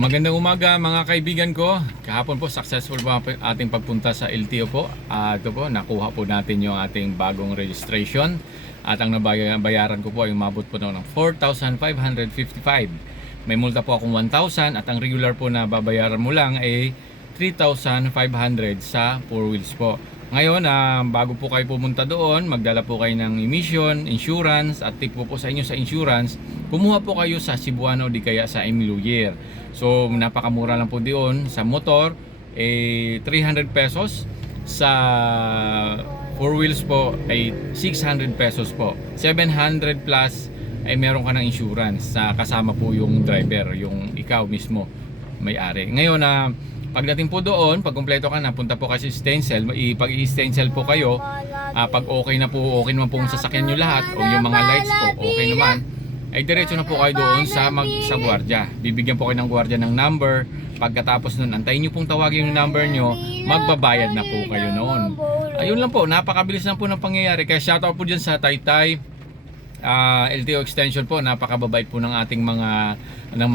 Magandang umaga mga kaibigan ko. Kahapon po successful po ang ating pagpunta sa LTO po. Ito po, nakuha po natin yung ating bagong registration. At ang nabayaran ko po ay umabot po ng 4,555. May multa po akong 1,000 at ang regular po na babayaran mo lang ay 3,500 sa 4 wheels po. Ngayon, bago po kayo pumunta doon, magdala po kayo ng emission, insurance at tip po sa inyo sa insurance. Kumuha po kayo sa Cebuano di kaya sa Emiluyer. So napakamura lang po doon. Sa motor 300 pesos. Sa 4 wheels po ay 600 pesos po. 700 plus ay meron ka ng insurance sa kasama po yung driver, yung ikaw mismo may-ari. Ngayon pagdating po doon, pag kumpleto ka na, punta po kasi stencil, pag-i-stencil po kayo, pag okay na po, okay naman po yung sasakyan nyo lahat o yung mga lights po, okay naman, ay diretso na po kayo doon sa gwardiya. Bibigyan po kayo ng gwardiya ng number. Pagkatapos nun, antayin nyo pong tawagin yung number nyo, magbabayad na po kayo noon. Ayun lang po, napakabilis lang po ng pangyayari. Kaya shoutout po dyan sa Taytay LTO extension po. Napakababait po ng ating mga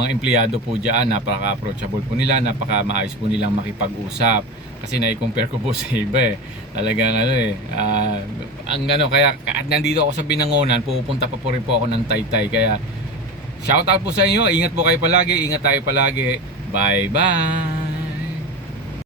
empleyado po diyan. Napaka-approachable po nila, napaka-maayos po nilang makipag-usap. Kasi na-compare ko po sa iba Talagang kaya nandito ako sa Binangonan, pupunta pa po rin po ako ng Taytay. Kaya shoutout po sa inyo. Ingat po kayo palagi, ingat tayo palagi. Bye bye.